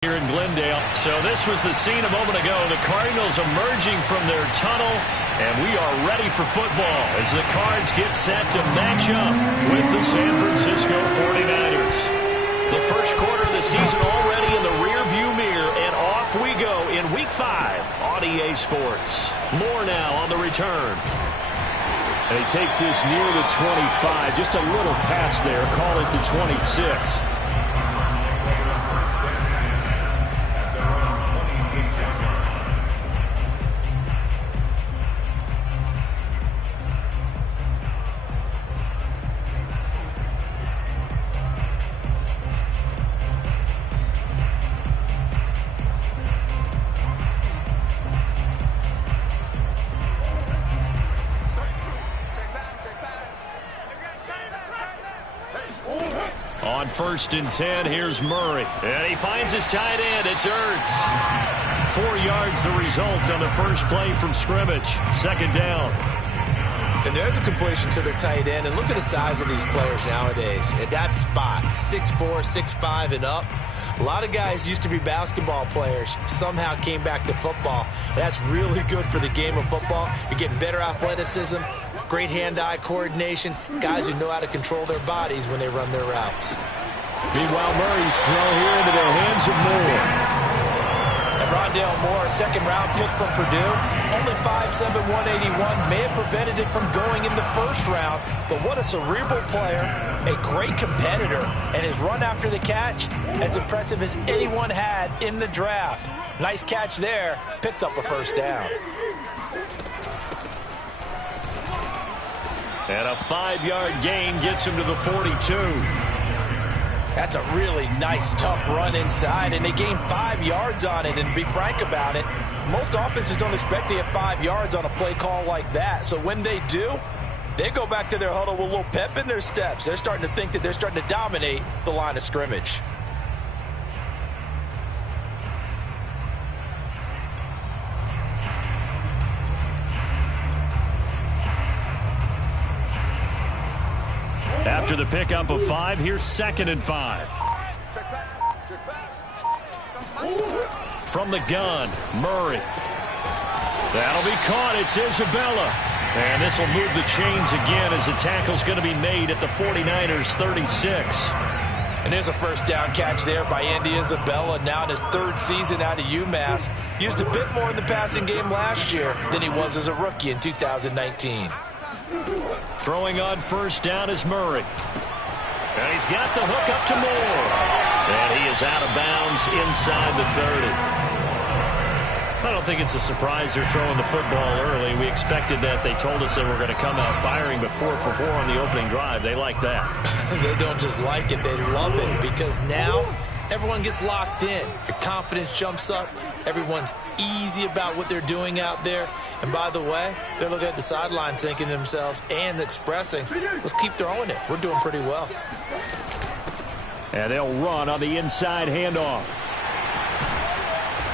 Here in Glendale. So this was the scene a moment ago. The Cardinals emerging from their tunnel, and we are ready for football as the Cards get set to match up with the San Francisco 49ers. The first quarter of the season already in the rearview mirror, and off we go in Week 5 on EA Sports. More now on the return. And he takes this near the 25, just a little pass there, call it the 26. On 1st and 10, here's Murray. And he finds his tight end. It's Ertz. 4 yards the result on the first play from scrimmage. Second down. And there's a completion to the tight end. And look at the size of these players nowadays. At that spot, 6'4", 6'5", and up. A lot of guys used to be basketball players, somehow came back to football. That's really good for the game of football. You're getting better athleticism, great hand-eye coordination, guys who know how to control their bodies when they run their routes. Meanwhile, Murray's throw here into the hands of Moore. And Rondale Moore, second-round pick from Purdue, only 5'7", 181, may have prevented it from going in the first round, but what a cerebral player, a great competitor, and his run after the catch, as impressive as anyone had in the draft. Nice catch there, picks up a first down. And a 5-yard gain gets him to the 42. That's a really nice, tough run inside, and they gained 5 yards on it. And to be frank about it, most offenses don't expect to get 5 yards on a play call like that. So when they do, they go back to their huddle with a little pep in their steps. They're starting to think that they're starting to dominate the line of scrimmage. After the pickup of 5, here's 2nd and 5. From the gun, Murray. That'll be caught. It's Isabella. And this will move the chains again as the tackle's going to be made at the 49ers' 36. And there's a first down catch there by Andy Isabella, now in his 3rd season out of UMass. Used a bit more in the passing game last year than he was as a rookie in 2019. Throwing on first down is Murray. And he's got the hook up to Moore. And he is out of bounds inside the 30. I don't think it's a surprise they're throwing the football early. We expected that. They told us they were going to come out firing, but 4 for 4 on the opening drive. They like that. They don't just like it, they love it, because now everyone gets locked in. Your confidence jumps up. Everyone's easy about what they're doing out there. And by the way, they're looking at the sideline thinking to themselves and expressing, let's keep throwing it. We're doing pretty well. And they'll run on the inside handoff.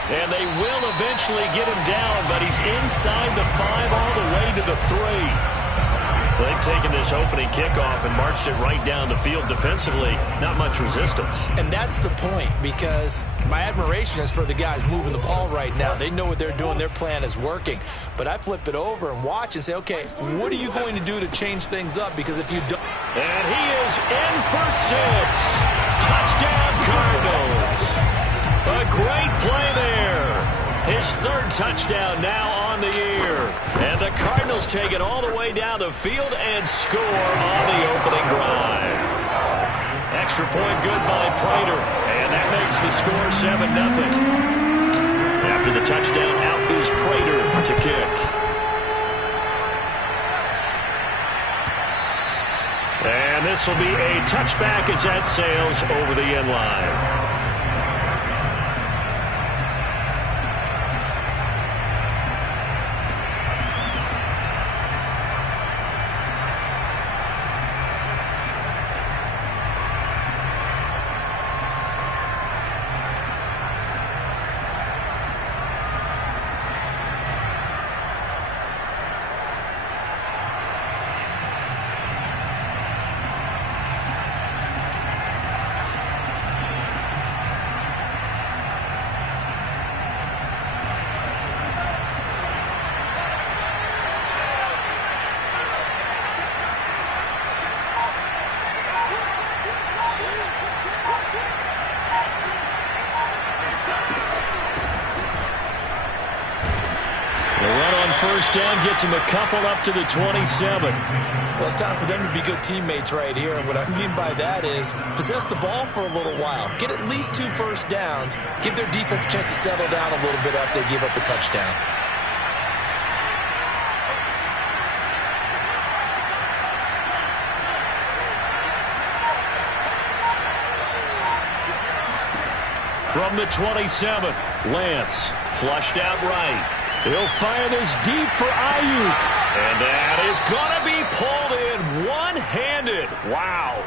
And they will eventually get him down, but he's inside the 5 all the way to the 3. They've taken this opening kickoff and marched it right down the field defensively. Not much resistance. And that's the point, because my admiration is for the guys moving the ball right now. They know what they're doing. Their plan is working. But I flip it over and watch and say, okay, what are you going to do to change things up? Because if you don't... And he is in for 6. Touchdown, Cardinals. A great play there. His 3rd touchdown now on the year. And the Cardinals take it all the way down the field and score on the opening drive. Extra point good by Prater. And that makes the score 7-0. After the touchdown, out is Prater to kick. And this will be a touchback as that sails over the end line. first down gets him a couple up to the 27. Well, it's time for them to be good teammates right here. And what I mean by that is possess the ball for a little while. Get at least 2 first downs. Give their defense a chance to settle down a little bit after they give up a touchdown. From the 27, Lance flushed out right. He'll fire this deep for Ayuk. And that is going to be pulled in one-handed. Wow.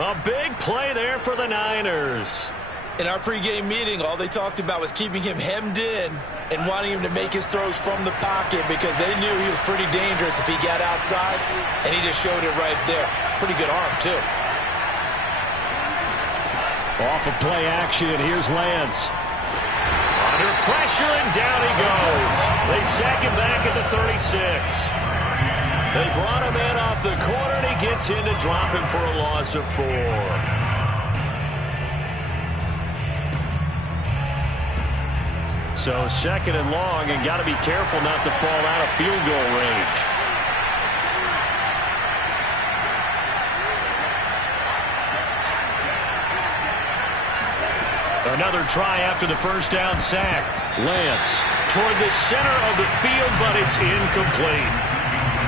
A big play there for the Niners. In our pregame meeting, all they talked about was keeping him hemmed in and wanting him to make his throws from the pocket because they knew he was pretty dangerous if he got outside, and he just showed it right there. Pretty good arm, too. Off of play action, here's Lance. Under pressure, and down he goes. They sack him back at the 36. They brought him in off the corner, and he gets in to drop him for a loss of 4. So second and long, and got to be careful not to fall out of field goal range. Another try after the first down sack. Lance toward the center of the field, but it's incomplete.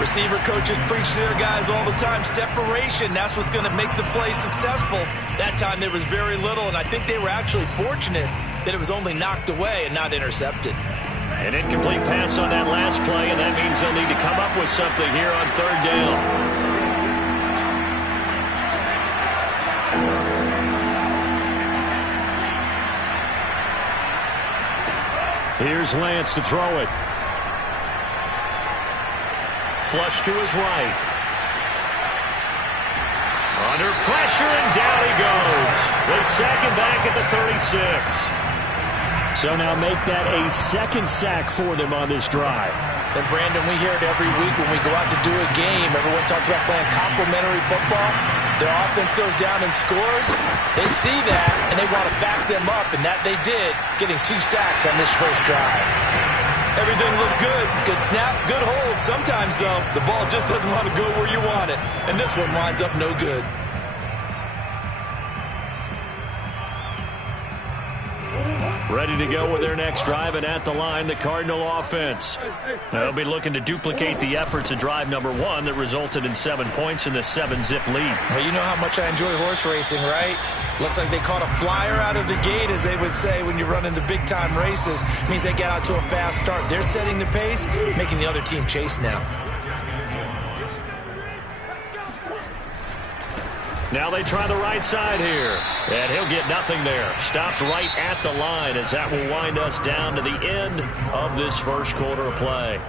Receiver coaches preach to their guys all the time. Separation, that's what's going to make the play successful. That time there was very little, and I think they were actually fortunate that it was only knocked away and not intercepted. An incomplete pass on that last play, and that means they'll need to come up with something here on third down. Here's Lance to throw it. Flush to his right. Under pressure, and down he goes. They sack him back at the 36. So now make that a second sack for them on this drive. And Brandon, we hear it every week when we go out to do a game. Everyone talks about playing complementary football. Their offense goes down and scores. They see that, and they want to back them up, and that they did, getting 2 sacks on this first drive. Everything looked good. Good snap, good hold. Sometimes, though, the ball just doesn't want to go where you want it, and this one winds up no good. Ready to go with their next drive, and at the line, the Cardinal offense. They'll be looking to duplicate the efforts of drive number 1 that resulted in 7 points in the 7-zip lead. Well, you know how much I enjoy horse racing, right? Looks like they caught a flyer out of the gate, as they would say when you're running the big-time races. It means they get out to a fast start. They're setting the pace, making the other team chase now. Now they try the right side here, and he'll get nothing there. Stopped right at the line, as that will wind us down to the end of this first quarter of play.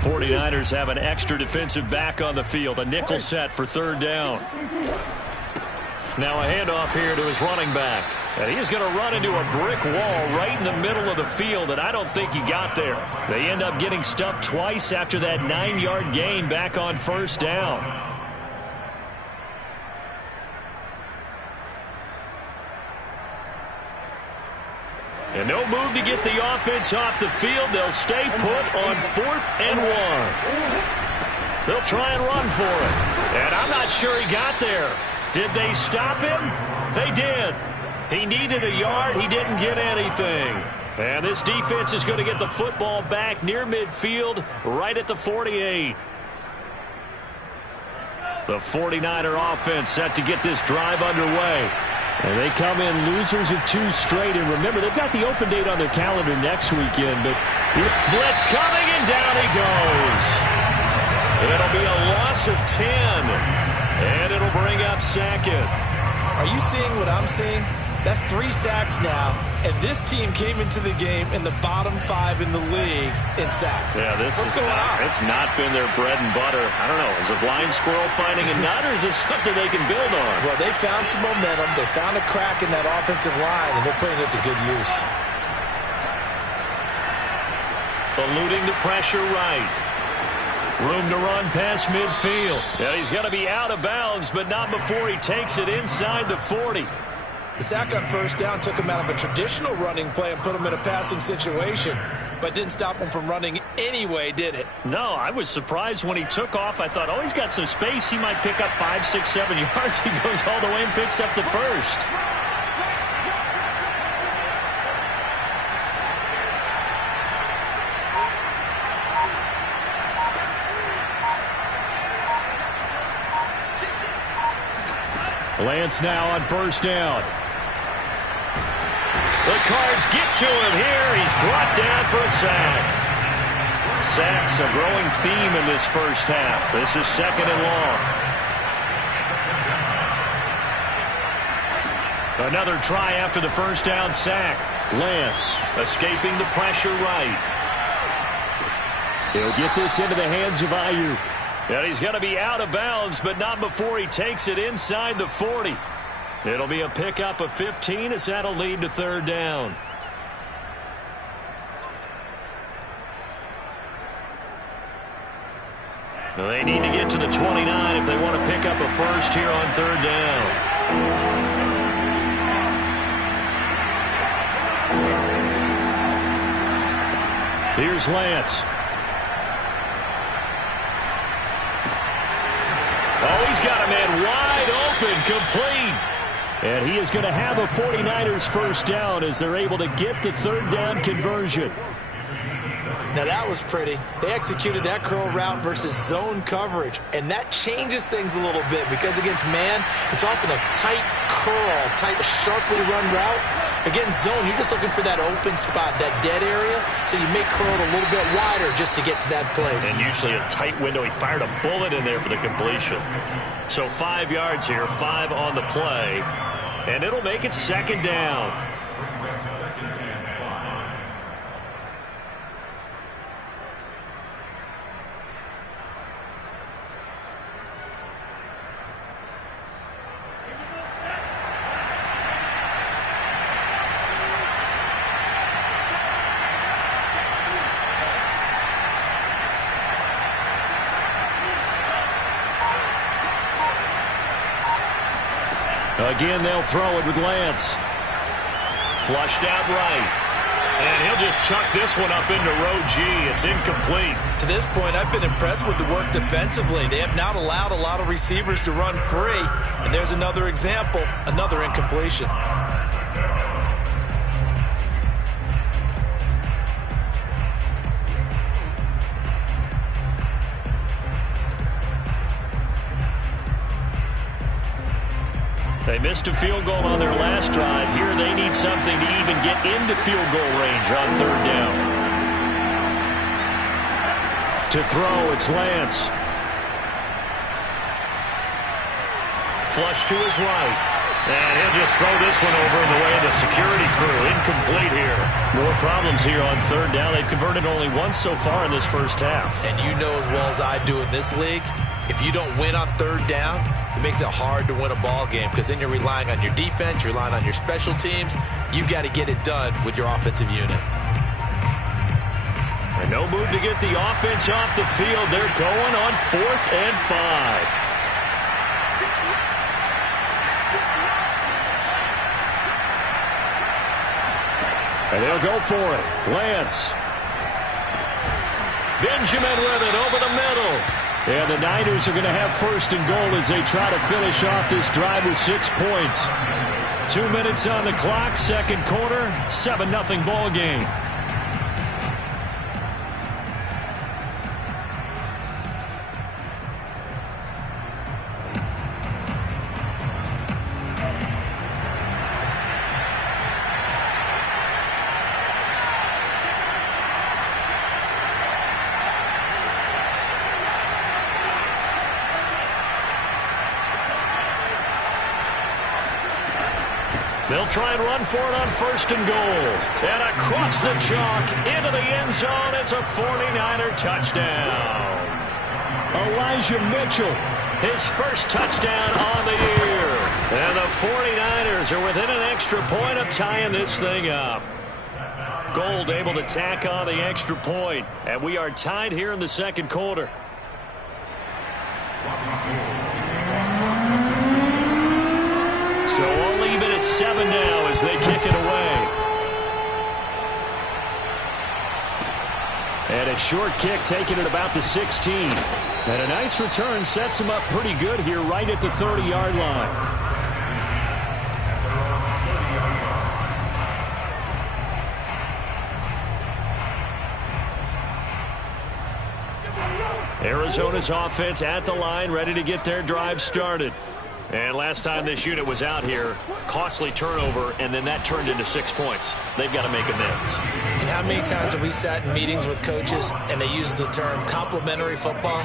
'49ers have an extra defensive back on the field, a nickel set for third down. Now a handoff here to his running back. And he's going to run into a brick wall right in the middle of the field, and I don't think he got there. They end up getting stuffed twice after that 9-yard gain back on first down. And no move to get the offense off the field. They'll stay put on 4th and 1. They'll try and run for it. And I'm not sure he got there. Did they stop him? They did. He needed a yard. He didn't get anything. And this defense is going to get the football back near midfield, right at the 48. The 49er offense set to get this drive underway. And they come in losers of 2 straight. And remember, they've got the open date on their calendar next weekend. But blitz coming, and down he goes. It'll be a loss of 10. And it'll bring up second. Are you seeing what I'm seeing? That's 3 sacks now. And this team came into the game in the bottom 5 in the league in sacks. Yeah, what's going on? It's not been their bread and butter. I don't know. Is a blind squirrel finding a nut, or is this something they can build on? Well, they found some momentum. They found a crack in that offensive line, and they're putting it to good use. eluding the pressure right. Room to run past midfield. And he's going to be out of bounds, but not before he takes it inside the 40. The sack on first down took him out of a traditional running play and put him in a passing situation, but didn't stop him from running anyway, did it? No, I was surprised when he took off. I thought, oh, he's got some space. He might pick up 5, 6, 7 yards. He goes all the way and picks up the first. Lance now on first down. The Cards get to him here. He's brought down for a sack. Sacks a growing theme in this first half. This is 2nd and long. Another try after the first down sack. Lance escaping the pressure right. He'll get this into the hands of Ayuk. And he's going to be out of bounds, but not before he takes it inside the 40. It'll be a pickup of 15 as that'll lead to 3rd down. They need to get to the 29 if they want to pick up a first here on 3rd down. Here's Lance. Oh, he's got a man wide open, complete. And he is going to have a 49ers first down as they're able to get the 3rd down conversion. Now that was pretty. They executed that curl route versus zone coverage, and that changes things a little bit because against man, it's often a tight curl, tight, sharply run route. Against zone, you're just looking for that open spot, that dead area, so you make curl a little bit wider just to get to that place. And usually a tight window. He fired a bullet in there for the completion. So 5 yards here, 5 on the play, and it'll make it 2nd down. Again, they'll throw it with Lance. Flushed out right. And he'll just chuck this one up into row G. It's incomplete. To this point, I've been impressed with the work defensively. They have not allowed a lot of receivers to run free. And there's another example, another incompletion. They missed a field goal on their last drive. Here they need something to even get into field goal range on 3rd down. To throw, it's Lance. Flush to his right. And he'll just throw this one over in the way of the security crew. Incomplete here. More problems here on 3rd down. They've converted only once so far in this first half. And you know as well as I do in this league, if you don't win on 3rd down, it makes it hard to win a ball game because then you're relying on your defense, you're relying on your special teams. You've got to get it done with your offensive unit. And no move to get the offense off the field. They're going on 4th and 5. And they'll go for it. Lance. Benjamin with it over the middle. And the Niners are going to have 1st and goal as they try to finish off this drive with 6 points. 2 minutes on the clock, 2nd quarter, 7-0 ball game. They'll try and run for it on 1st and goal. And across the chalk into the end zone. It's a 49er touchdown. Elijah Mitchell. His first touchdown on the year. And the 49ers are within an extra point of tying this thing up. Gould able to tack on the extra point. And we are tied here in the second quarter. So all even at 7 now as they kick it away. And a short kick taken at about the 16. And a nice return sets him up pretty good here right at the 30-yard line. Arizona's offense at the line, ready to get their drive started. And last time this unit was out here, costly turnover, and then that turned into 6 points. They've got to make amends. And how many times have we sat in meetings with coaches and they use the term complementary football?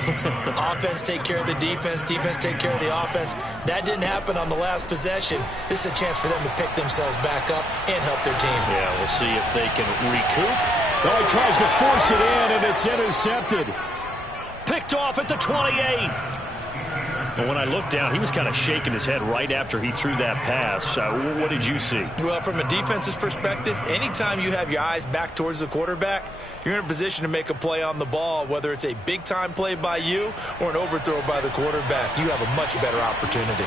Offense take care of the defense, defense take care of the offense. That didn't happen on the last possession. This is a chance for them to pick themselves back up and help their team. Yeah, we'll see if they can recoup. Oh, he tries to force it in, and it's intercepted. Picked off at the 28. And when I looked down, he was kind of shaking his head right after he threw that pass. What did you see? Well, from a defense's perspective, anytime you have your eyes back towards the quarterback, you're in a position to make a play on the ball, whether it's a big-time play by you or an overthrow by the quarterback. You have a much better opportunity.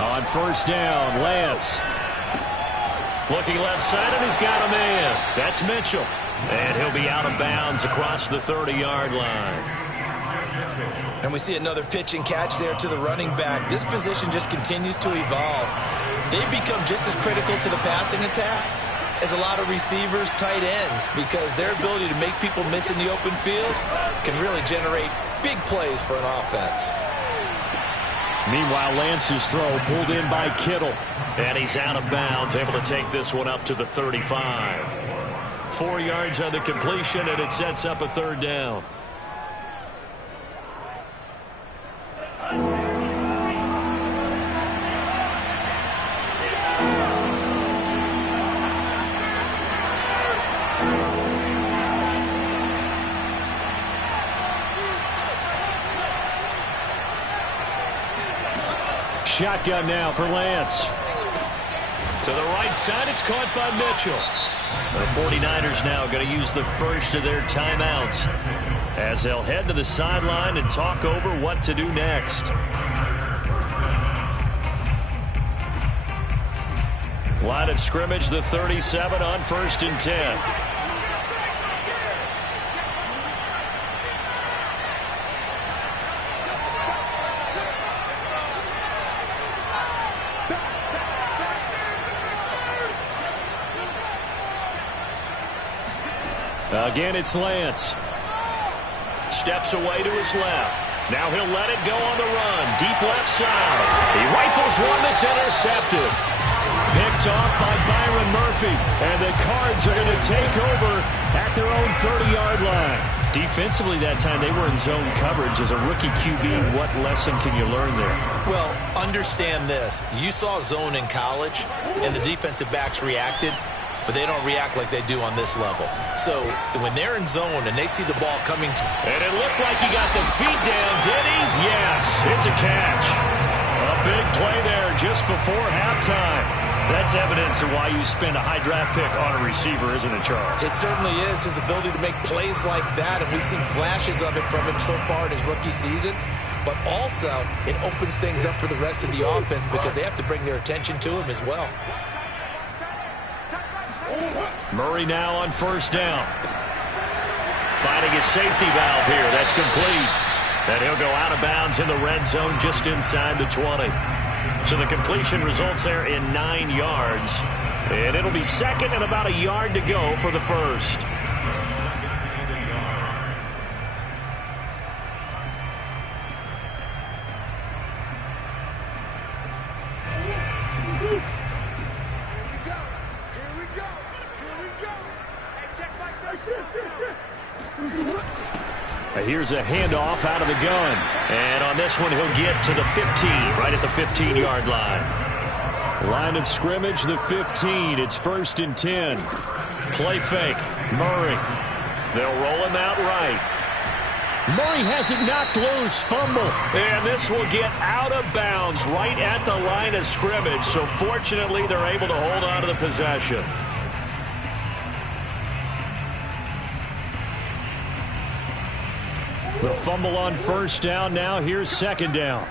On first down, Lance. Looking left side, and he's got a man. That's Mitchell. And he'll be out of bounds across the 30-yard line. And we see another pitch and catch there to the running back. This position just continues to evolve. They've become just as critical to the passing attack as a lot of receivers, tight ends, because their ability to make people miss in the open field can really generate big plays for an offense. Meanwhile, Lance's throw pulled in by Kittle. And he's out of bounds, able to take this one up to the 35. 4 yards on the completion, and it sets up a third down. Shotgun now for Lance. To the right side, it's caught by Mitchell. The 49ers now going to use the first of their timeouts as they'll head to the sideline and talk over what to do next. Line of scrimmage, the 37 on 1st and 10. Again, it's Lance. Steps away to his left. Now he'll let it go on the run. Deep left side. He rifles one that's intercepted. Picked off by Byron Murphy. And the Cards are going to take over at their own 30-yard line. Defensively that time, they were in zone coverage. As a rookie QB, what lesson can you learn there? Well, understand this. You saw zone in college, and the defensive backs reacted, but they don't react like they do on this level. So when they're in zone and they see the ball coming to... And it looked like he got the feet down, did he? Yes, it's a catch. A big play there just before halftime. That's evidence of why you spend a high draft pick on a receiver, isn't it, Charles? It certainly is. His ability to make plays like that, and we've seen flashes of it from him so far in his rookie season. But also, it opens things up for the rest of the offense because they have to bring their attention to him as well. Murray now on first down. Finding his safety valve here. That's complete. And he'll go out of bounds in the red zone just inside the 20. So the completion results there in 9 yards. And it'll be second and about a yard to go for the first. Here's a handoff out of the gun. And on this one, he'll get to the 15, right at the 15-yard line. Line of scrimmage, the 15. It's 1st and 10. Play fake. Murray. They'll roll him out right. Murray has it knocked loose. Fumble. And this will get out of bounds right at the line of scrimmage. So fortunately, they're able to hold on to the possession. The fumble on first down. Now here's second down.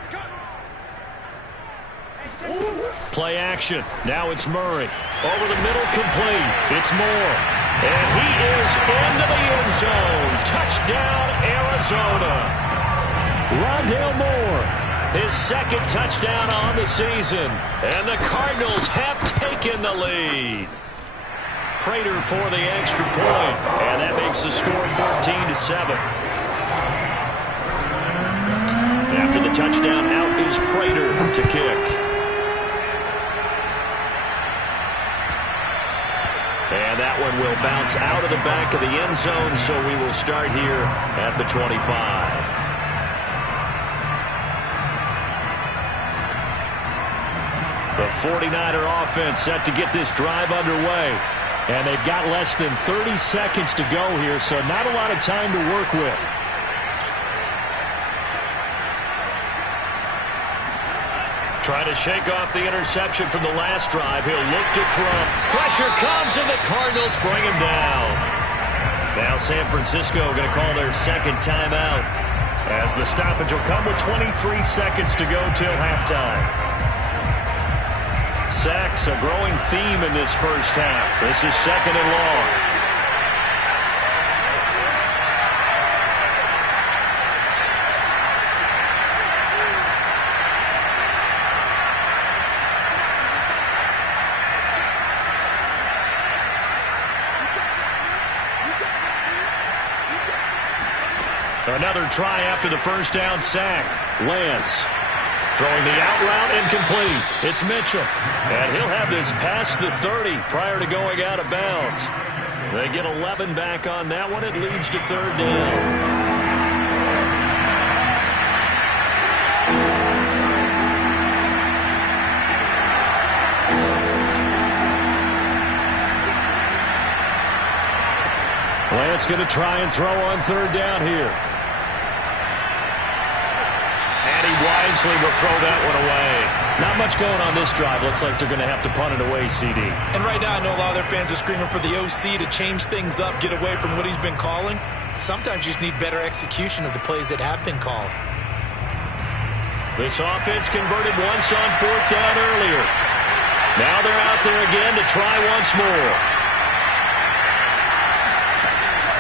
Play action. Now it's Murray. Over the middle, complete. It's Moore. And he is into the end zone. Touchdown, Arizona. Rondale Moore. His second touchdown on the season. And the Cardinals have taken the lead. Prater for the extra point. And that makes the score 14-7. After the touchdown, out is Prater to kick. And that one will bounce out of the back of the end zone, so we will start here at the 25. The 49er offense set to get this drive underway. And they've got less than 30 seconds to go here, so not a lot of time to work with. Trying to shake off the interception from the last drive. He'll look to throw. Pressure comes, and the Cardinals bring him down. Now San Francisco going to call their second timeout, as the stoppage will come with 23 seconds to go till halftime. Sacks, a growing theme in this first half. This is second and long. Another try after the first down sack. Lance throwing the out route incomplete. It's Mitchell. And he'll have this past the 30 prior to going out of bounds. They get 11 back on that one. It leads to third down. Lance going to try and throw on third down here. And he wisely will throw that one away. Not much going on this drive. Looks like they're going to have to punt it away, CD. And right now I know a lot of their fans are screaming for the OC to change things up, get away from what he's been calling. Sometimes you just need better execution of the plays that have been called. This offense converted once on fourth down earlier. Now they're out there again to try once more.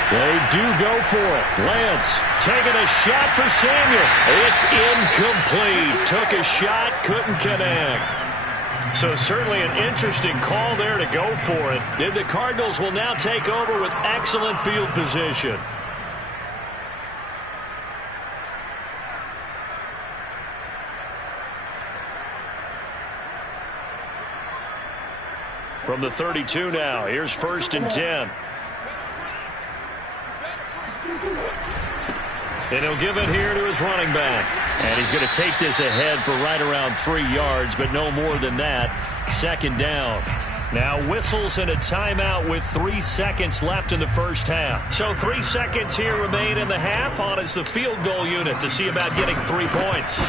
They do go for it. Lance taking a shot for Samuel. It's incomplete. Took a shot, couldn't connect. So certainly an interesting call there to go for it. And the Cardinals will now take over with excellent field position. From the 32 now, here's first and 10. And he'll give it here to his running back. And he's going to take this ahead for right around 3 yards, but no more than that. Second down. Now whistles and a timeout with 3 seconds left in the first half. So 3 seconds here remain in the half. On is the field goal unit to see about getting 3 points.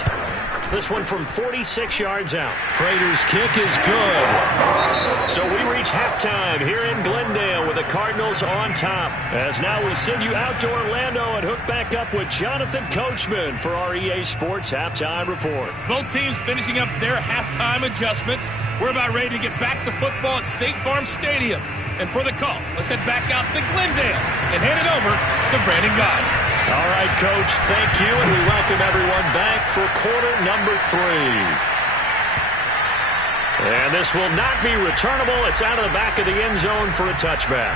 This one from 46 yards out. Prater's kick is good. So we reach halftime here in Glendale with the Cardinals on top. As now we send you out to Orlando and hook back up with Jonathan Coachman for our EA Sports Halftime Report. Both teams finishing up their halftime adjustments. We're about ready to get back to football at State Farm Stadium. And for the call, let's head back out to Glendale and hand it over to Brandon Guy. All right, Coach, thank you, and we welcome everyone back for quarter number 3. And this will not be returnable. It's out of the back of the end zone for a touchback.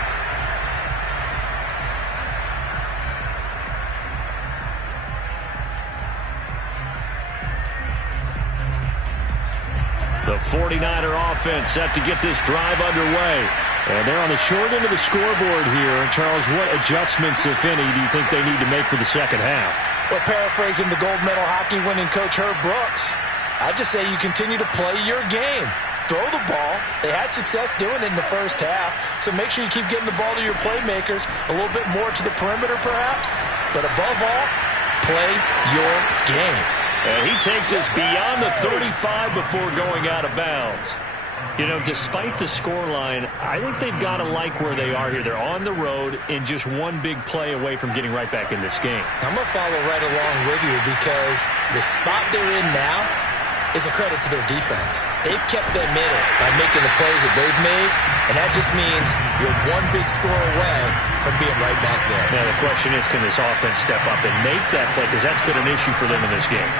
The 49er offense set to get this drive underway. And they're on the short end of the scoreboard here. And, Charles, what adjustments, if any, do you think they need to make for the second half? Well, paraphrasing the gold medal hockey winning coach Herb Brooks, I just say you continue to play your game. throw the ball. They had success doing it in the first half. So make sure you keep getting the ball to your playmakers, a little bit more to the perimeter perhaps. But above all, play your game. And he takes us beyond the 35 before going out of bounds. You know, despite the scoreline, I think they've got to like where they are here. They're on the road and just one big play away from getting right back in this game. I'm going to follow right along with you because the spot they're in now is a credit to their defense. They've kept them in it by making the plays that they've made, and that just means you're one big score away from being right back there. Now the question is, can this offense step up and make that play? Because that's been an issue for them in this game.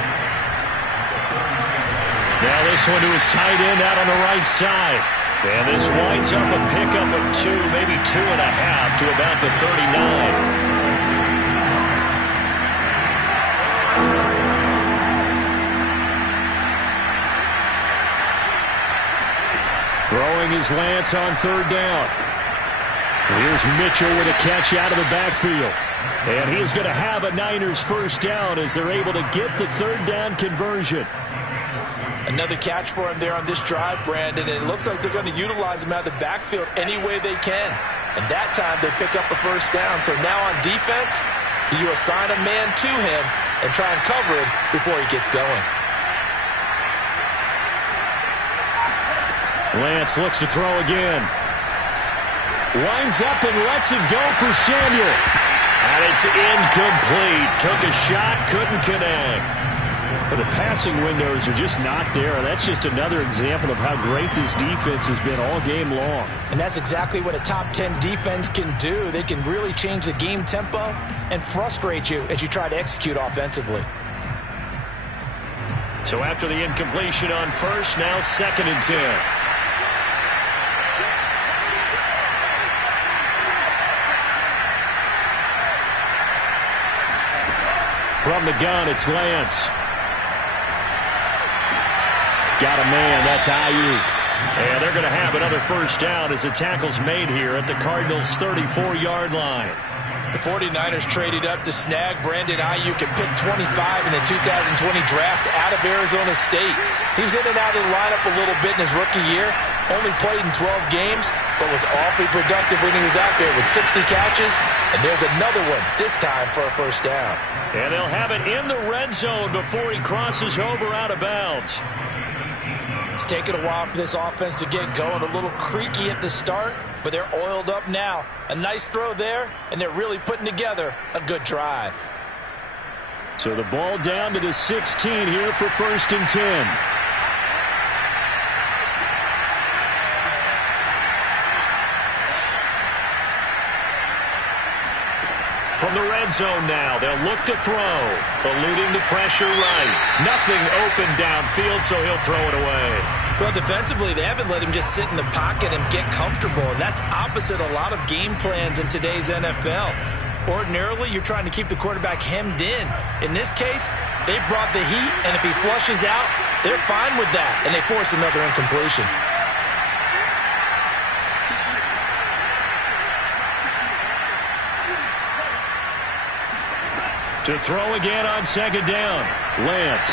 Now this one to his tight end out on the right side. And this winds up a pickup of 2, maybe 2.5 to about the 39. Throwing his Lance on third down. Here's Mitchell with a catch out of the backfield. And he is going to have a Niners first down as they're able to get the third down conversion. Another catch for him there on this drive, Brandon, and it looks like they're going to utilize him out of the backfield any way they can. And that time they pick up a first down. So now on defense, do you assign a man to him and try and cover him before he gets going? Lance looks to throw again. Winds up and lets it go for Samuel. And it's incomplete. Took a shot, couldn't connect. But the passing windows are just not there. That's just another example of how great this defense has been all game long. And that's exactly what a top 10 defense can do. They can really change the game tempo and frustrate you as you try to execute offensively. So after the incompletion on first, now 2nd and 10. From the gun, it's Lance. Got a man, that's Ayuk. And they're going to have another first down as the tackle's made here at the Cardinals' 34-yard line. The 49ers traded up to snag Brandon Ayuk at pick 25 in the 2020 draft out of Arizona State. He was in and out of the lineup a little bit in his rookie year. Only played in 12 games, but was awfully productive when he was out there with 60 catches. And there's another one, this time for a first down. And they'll have it in the red zone before he crosses over out of bounds. It's taken a while for this offense to get going. A little creaky at the start, but they're oiled up now. A nice throw there, and they're really putting together a good drive. So the ball down to the 16 here for 1st and 10. From the red zone now, they'll look to throw. Eluding the pressure right. Nothing open downfield, so he'll throw it away. Well, defensively, they haven't let him just sit in the pocket and get comfortable, and that's opposite a lot of game plans in today's NFL. Ordinarily, you're trying to keep the quarterback hemmed in. In this case, they brought the heat, and if he flushes out, they're fine with that, and they force another incompletion. To throw again on 2nd down. Lance.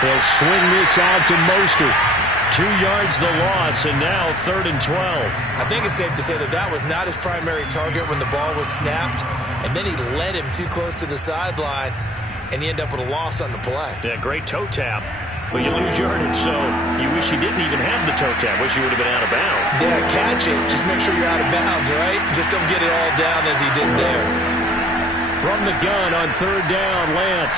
He'll swing this out to Mostert. 2 yards the loss, and now 3rd and 12. I think it's safe to say that that was not his primary target when the ball was snapped, and then he led him too close to the sideline, and he ended up with a loss on the play. Yeah, great toe tap. But you lose yardage, so you wish you didn't even have the toe tap. Wish you would have been out of bounds. Yeah, catch it. Just make sure you're out of bounds, right? Just don't get it all down as he did there. From the gun on 3rd down, Lance.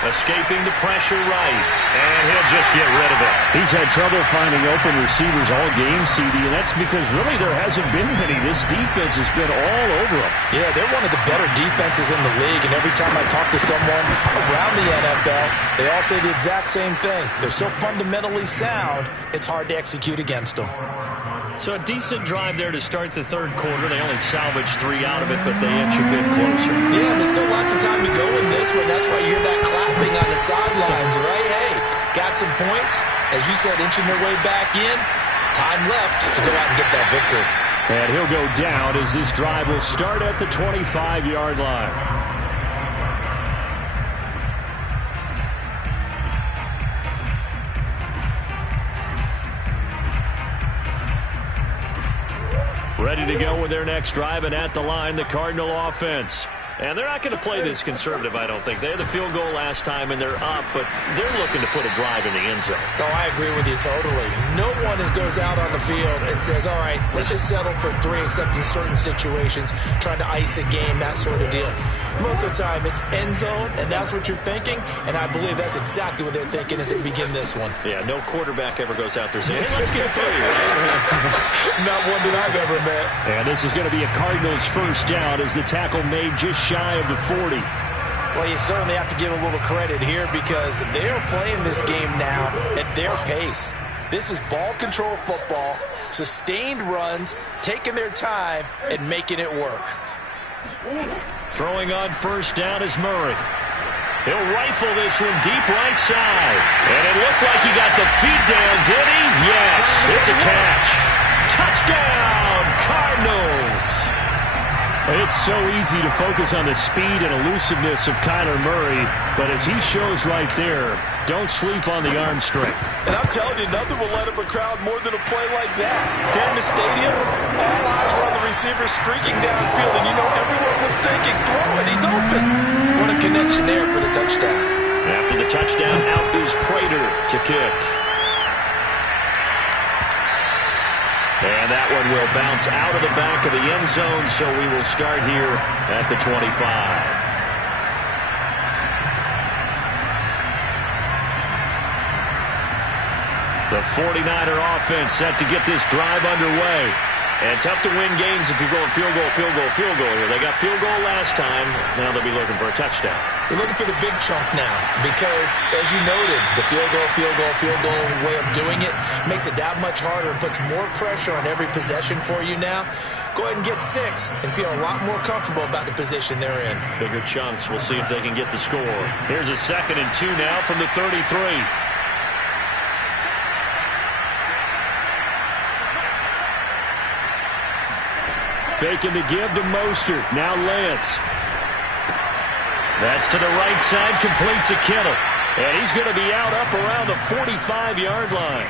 Escaping the pressure right, and he'll just get rid of it. He's had trouble finding open receivers all game, CD, and that's because really there hasn't been many. This defense has been all over him. Yeah, they're one of the better defenses in the league, and every time I talk to someone around the NFL, they all say the exact same thing. They're so fundamentally sound, it's hard to execute against them. So a decent drive there to start the 3rd quarter. They only salvaged 3 out of it, but they inch a bit closer. Yeah, there's still lots of time to go in this one. That's why you hear that clapping on the sidelines, right? Hey, got some points. As you said, inching their way back in. Time left to go out and get that victory. And he'll go down as this drive will start at the 25-yard line. Ready to go with their next drive, and at the line, the Cardinal offense. And they're not going to play this conservative, I don't think. They had the field goal last time, and they're up, but they're looking to put a drive in the end zone. Oh, I agree with you totally. No one goes out on the field and says, all right, let's just settle for 3, except in certain situations, trying to ice a game, that sort of deal. Most of the time, it's end zone, and that's what you're thinking, and I believe that's exactly what they're thinking as they begin this one. Yeah, no quarterback ever goes out there saying, hey, let's get 3, right? Not one that I've ever met. And this is going to be a Cardinals first down as the tackle made just shy of the 40. Well, you certainly have to give a little credit here because they're playing this game now at their pace. This is ball control football, sustained runs, taking their time, and making it work. Throwing on first down is Murray. He'll rifle this one deep right side. And it looked like he got the feet down, did he? Yes, it's a catch. Touchdown, Cardinals. It's so easy to focus on the speed and elusiveness of Kyler Murray, but as he shows right there, don't sleep on the arm strength. And I'm telling you, nothing will let up a crowd more than a play like that. Here in the stadium, all eyes were on the receiver streaking downfield, and you know everyone was thinking, throw it, he's open. What a connection there for the touchdown. After the touchdown, out is Prater to kick. And that one will bounce out of the back of the end zone, so we will start here at the 25. The 49er offense set to get this drive underway. And tough to win games if you're going field goal, field goal, field goal here. They got field goal last time. Now they'll be looking for a touchdown. They're looking for the big chunk now because, as you noted, the field goal way of doing it makes it that much harder and puts more pressure on every possession for you now. Go ahead and get 6 and feel a lot more comfortable about the position they're in. Bigger chunks. We'll see if they can get the score. Here's a 2nd and 2 now from the 33. Faking the give to Mostert. Now Lance. That's to the right side. Complete to Kittle. And he's going to be out up around the 45-yard line.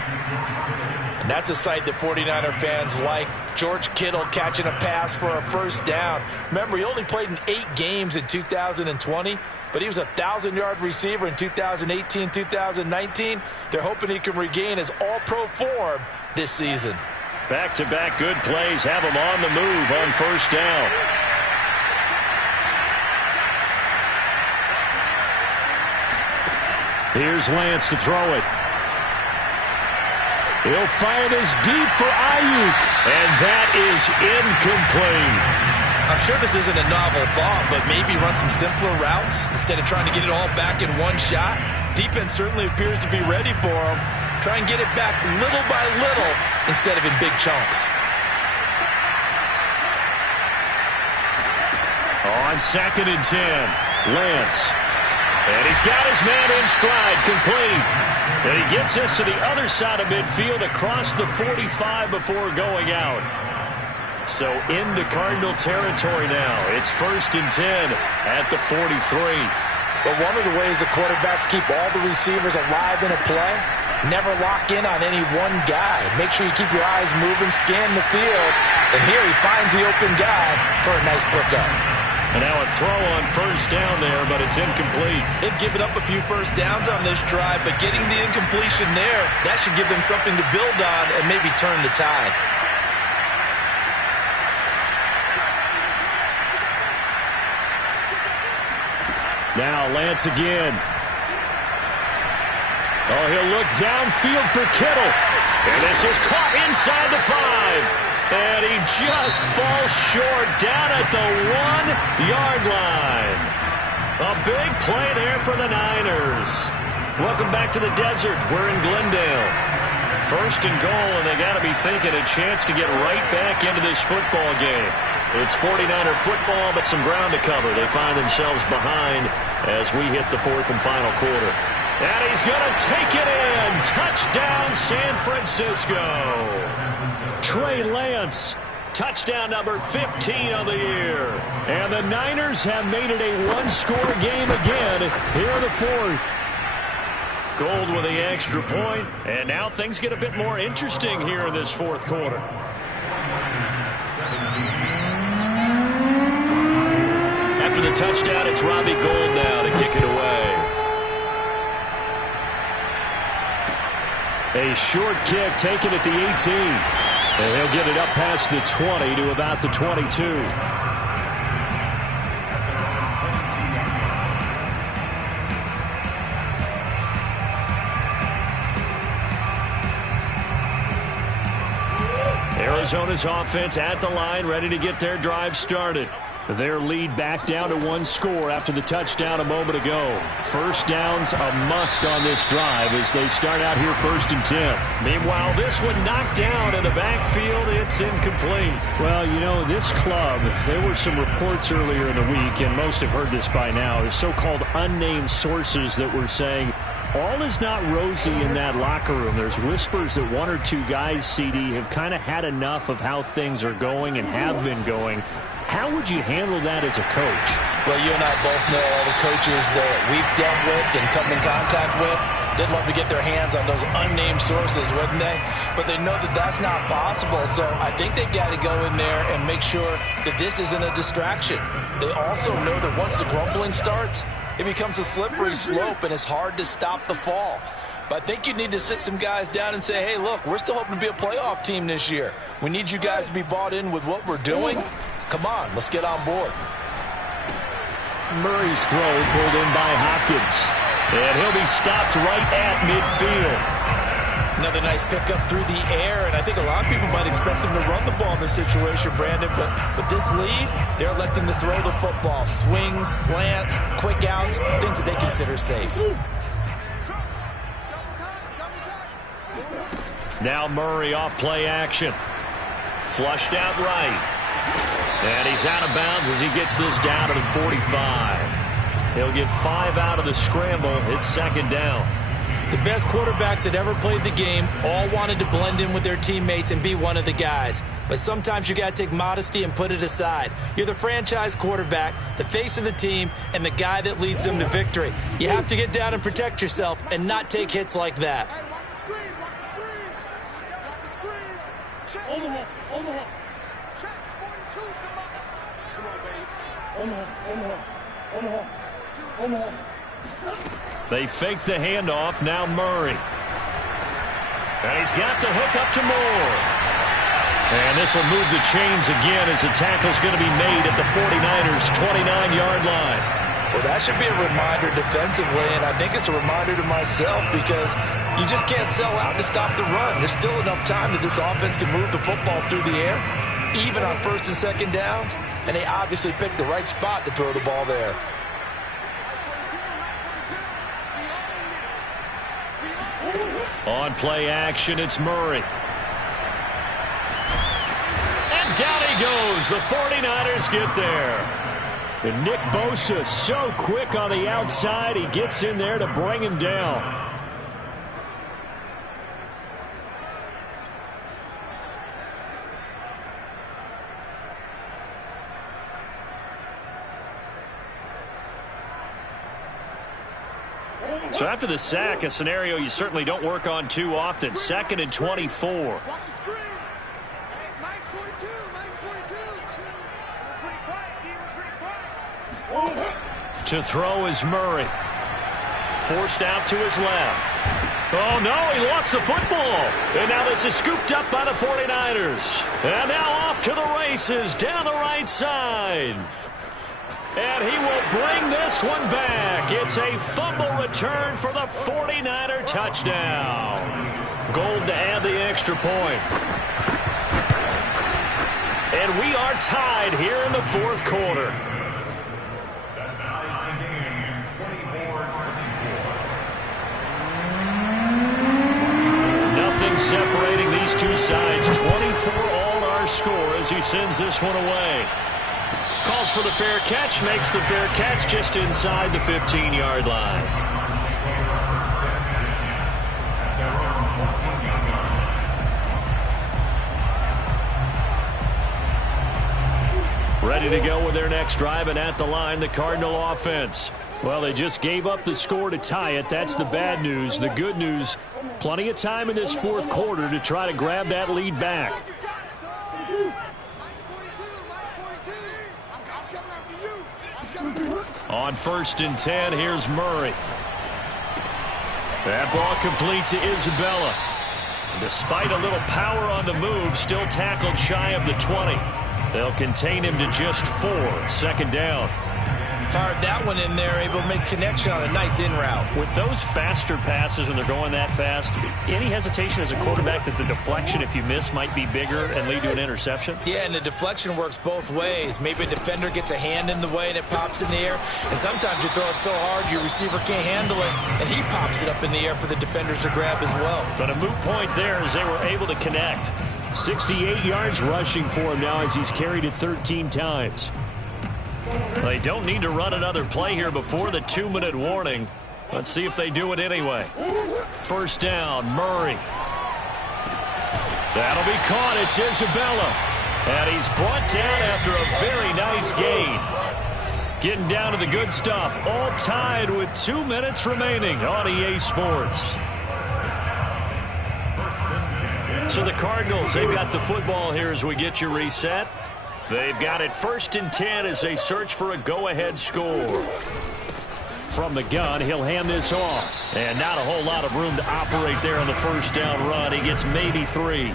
And that's a sight that 49er fans like. George Kittle catching a pass for a first down. Remember, he only played in 8 games in 2020, but he was a 1,000-yard receiver in 2018, 2019. They're hoping he can regain his all-pro form this season. Back-to-back good plays have him on the move on first down. Here's Lance to throw it. He'll fire this deep for Ayuk. And that is incomplete. I'm sure this isn't a novel thought, but maybe run some simpler routes instead of trying to get it all back in one shot. Defense certainly appears to be ready for him. Try and get it back little by little instead of in big chunks. On 2nd and 10, Lance. And he's got his man in stride, complete. And he gets this to the other side of midfield across the 45 before going out. So into Cardinal territory now. It's 1st and 10 at the 43. But one of the ways the quarterbacks keep all the receivers alive in a play, never lock in on any one guy. Make sure you keep your eyes moving, scan the field. And here he finds the open guy for a nice pickup. And now a throw on first down there, but it's incomplete. They've given up a few first downs on this drive, but getting the incompletion there, that should give them something to build on and maybe turn the tide. Now Lance again. Oh, he'll look downfield for Kittle. And this is caught inside the 5. And he just falls short down at the 1-yard line. A big play there for the Niners. Welcome back to the desert. We're in Glendale. 1st and goal, and they got to be thinking a chance to get right back into this football game. It's 49er football, but some ground to cover. They find themselves behind as we hit the 4th and final quarter. And he's going to take it in. Touchdown, San Francisco. Trey Lance, touchdown number 15 of the year. And the Niners have made it a one-score game again here in the 4th. Gold with the extra point, and now things get a bit more interesting here in this 4th quarter. After the touchdown, it's Robbie Gould now to kick it away. A short kick taken at the 18. And he'll get it up past the 20 to about the 22. Arizona's offense at the line, ready to get their drive started. Their lead back down to one score after the touchdown a moment ago. First down's a must on this drive as they start out here 1st and 10. Meanwhile, this one knocked down in the backfield. It's incomplete. Well, you know, this club, there were some reports earlier in the week, and most have heard this by now, there's so-called unnamed sources that were saying all is not rosy in that locker room. There's whispers that one or two guys, CD, have kind of had enough of how things are going and have been going. How would you handle that as a coach? Well, you and I both know all the coaches that we've dealt with and come in contact with. They'd love to get their hands on those unnamed sources, wouldn't they? But they know that that's not possible, so I think they've got to go in there and make sure that this isn't a distraction. They also know that once the grumbling starts, it becomes a slippery slope, and it's hard to stop the fall. But I think you need to sit some guys down and say, hey, look, we're still hoping to be a playoff team this year. We need you guys to be bought in with what we're doing. Come on, let's get on board. Murray's throw pulled in by Hopkins. And he'll be stopped right at midfield. Another nice pickup through the air, and I think a lot of people might expect them to run the ball in this situation, Brandon, but with this lead, they're electing to throw the football. Swings, slants, quick outs, things that they consider safe. Now Murray off play action. Flushed out right. And he's out of bounds as he gets this down to the 45. He'll get 5 out of the scramble. It's 2nd down. The best quarterbacks that ever played the game all wanted to blend in with their teammates and be one of the guys. But sometimes you got to take modesty and put it aside. You're the franchise quarterback, the face of the team, and the guy that leads them to victory. You have to get down and protect yourself and not take hits like that. They fake the handoff. Now Murray. And he's got the hook up to Moore. And this will move the chains again as the tackle's going to be made at the 49ers' 29-yard line. Well, that should be a reminder defensively, and I think it's a reminder to myself because you just can't sell out to stop the run. There's still enough time that this offense can move the football through the air, even on 1st and 2nd downs, and they obviously picked the right spot to throw the ball there. On play action, it's Murray. And down he goes. The 49ers get there. And Nick Bosa so quick on the outside. He gets in there to bring him down. So after the sack, a scenario you certainly don't work on too often. 2nd and 24. To throw is Murray. Forced out to his left. Oh, no, he lost the football. And now this is scooped up by the 49ers. And now off to the races down the right side. And he will bring this one back. It's a fumble return for the 49er touchdown. Gould to add the extra point. And we are tied here in the 4th quarter. Nothing separating these two sides. 24 all our score as he sends this one away. Calls for the fair catch, makes the fair catch just inside the 15-yard line. Ready to go with their next drive, and at the line, the Cardinal offense. Well, they just gave up the score to tie it. That's the bad news. The good news, plenty of time in this 4th quarter to try to grab that lead back. On 1st and 10, here's Murray. That ball complete to Isabella. Despite a little power on the move, still tackled shy of the 20. They'll contain him to just 4. 2nd down. Fired that one in there, able to make connection on a nice in route. With those faster passes when they're going that fast, any hesitation as a quarterback that the deflection, if you miss, might be bigger and lead to an interception? Yeah, and the deflection works both ways. Maybe a defender gets a hand in the way and it pops in the air. And sometimes you throw it so hard your receiver can't handle it, and he pops it up in the air for the defenders to grab as well. But a moot point there as they were able to connect. 68 yards rushing for him now as he's carried it 13 times. They don't need to run another play here before the 2-minute warning. Let's see if they do it anyway. 1st down, Murray. That'll be caught. It's Isabella. And he's brought down after a very nice gain. Getting down to the good stuff. All tied with 2 minutes remaining on EA Sports. So the Cardinals, they've got the football here as we get you reset. They've got it 1st and 10 as they search for a go-ahead score. From the gun, he'll hand this off. And not a whole lot of room to operate there on the 1st down run. He gets maybe 3.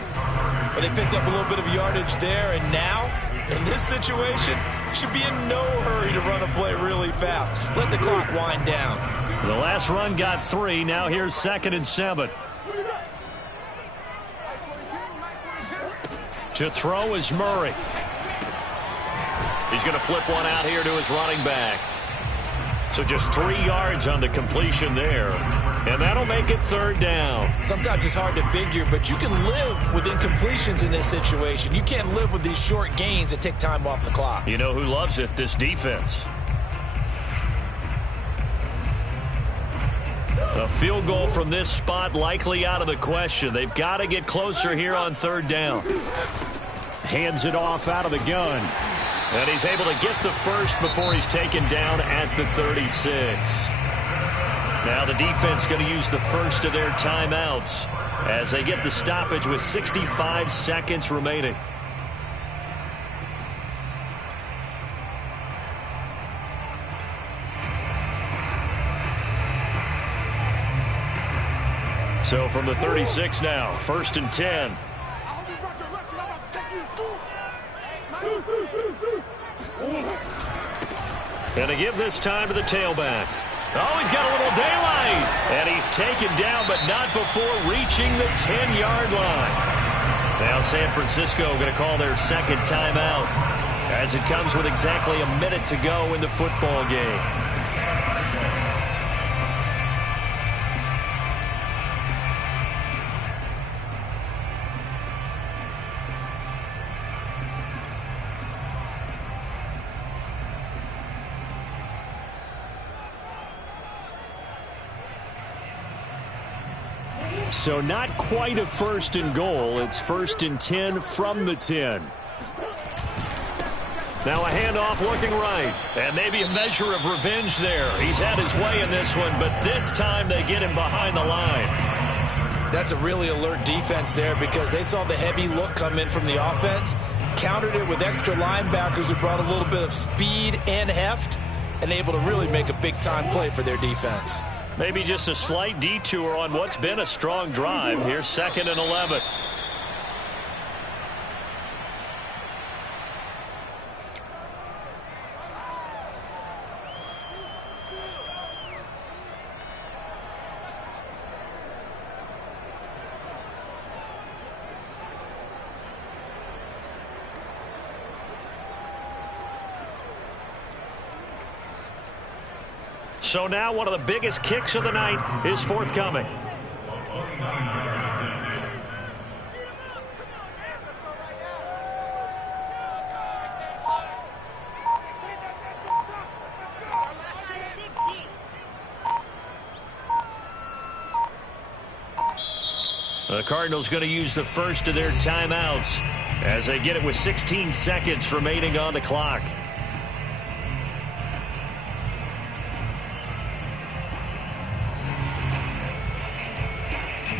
But they picked up a little bit of yardage there, and now, in this situation, should be in no hurry to run a play really fast. Let the clock wind down. The last run got 3. Now here's 2nd and 7. To throw is Murray. He's going to flip one out here to his running back. So just 3 yards on the completion there. And that'll make it 3rd down. Sometimes it's hard to figure, but you can live with incompletions in this situation. You can't live with these short gains that take time off the clock. You know who loves it? This defense. A field goal from this spot likely out of the question. They've got to get closer here on 3rd down. Hands it off out of the gun. And he's able to get the first before he's taken down at the 36. Now the defense going to use the first of their timeouts as they get the stoppage with 65 seconds remaining. So from the 36 now, 1st and 10. And to give this time to the tailback. Oh, he's got a little daylight. And he's taken down, but not before reaching the 10-yard line. Now San Francisco going to call their 2nd timeout as it comes with exactly a minute to go in the football game. So not quite a 1st and goal. It's 1st and 10 from the 10. Now a handoff looking right. And maybe a measure of revenge there. He's had his way in this one, but this time they get him behind the line. That's a really alert defense there because they saw the heavy look come in from the offense, countered it with extra linebackers who brought a little bit of speed and heft, and able to really make a big-time play for their defense. Maybe just a slight detour on what's been a strong drive. Here's 2nd and 11. So now one of the biggest kicks of the night is forthcoming. The Cardinals going to use the first of their timeouts as they get it with 16 seconds remaining on the clock.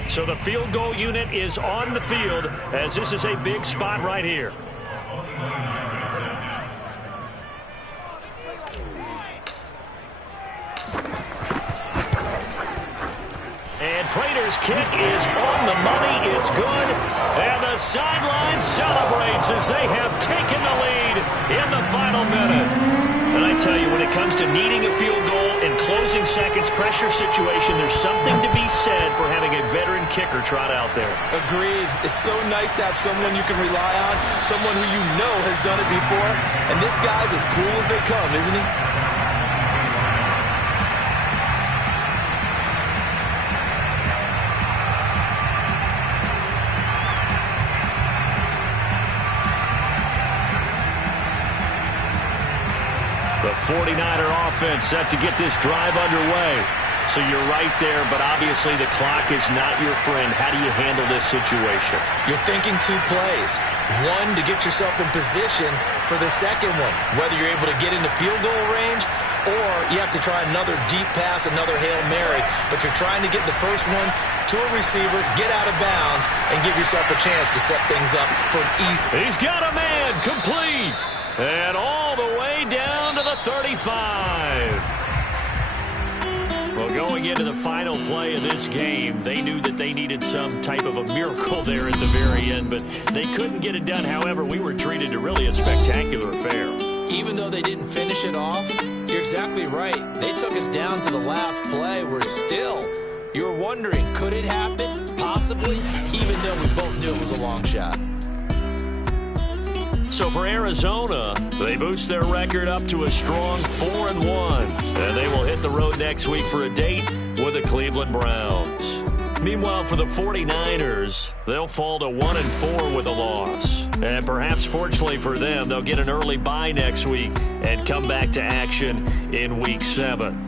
So the field goal unit is on the field as this is a big spot right here. This kick is on the money. It's good. And the sideline celebrates as they have taken the lead in the final minute. And I tell you, when it comes to needing a field goal in closing seconds, pressure situation, there's something to be said for having a veteran kicker trot out there. Agreed. It's so nice to have someone you can rely on, someone who you know has done it before. And this guy's as cool as they come, isn't he? The 49er offense set to get this drive underway. So you're right there, but obviously the clock is not your friend. How do you handle this situation? You're thinking two plays. One, to get yourself in position for the second one, whether you're able to get into field goal range or you have to try another deep pass, another Hail Mary, but you're trying to get the first one to a receiver, get out of bounds, and give yourself a chance to set things up for an easy. He's got a man, complete, and all the way down to the 35. Well, going into the final play of this game, they knew that they needed some type of a miracle there at the very end, but they couldn't get it done. However, we were treated to really a spectacular affair. Even though they didn't finish it off, you're exactly right. They took us down to the last play. We're still, you were wondering, could it happen? Possibly, even though we both knew it was a long shot. So for Arizona, they boost their record up to a strong 4-1. And they will hit the road next week for a date with the Cleveland Browns. Meanwhile, for the 49ers, they'll fall to 1-4 with a loss. And perhaps fortunately for them, they'll get an early bye next week and come back to action in Week 7.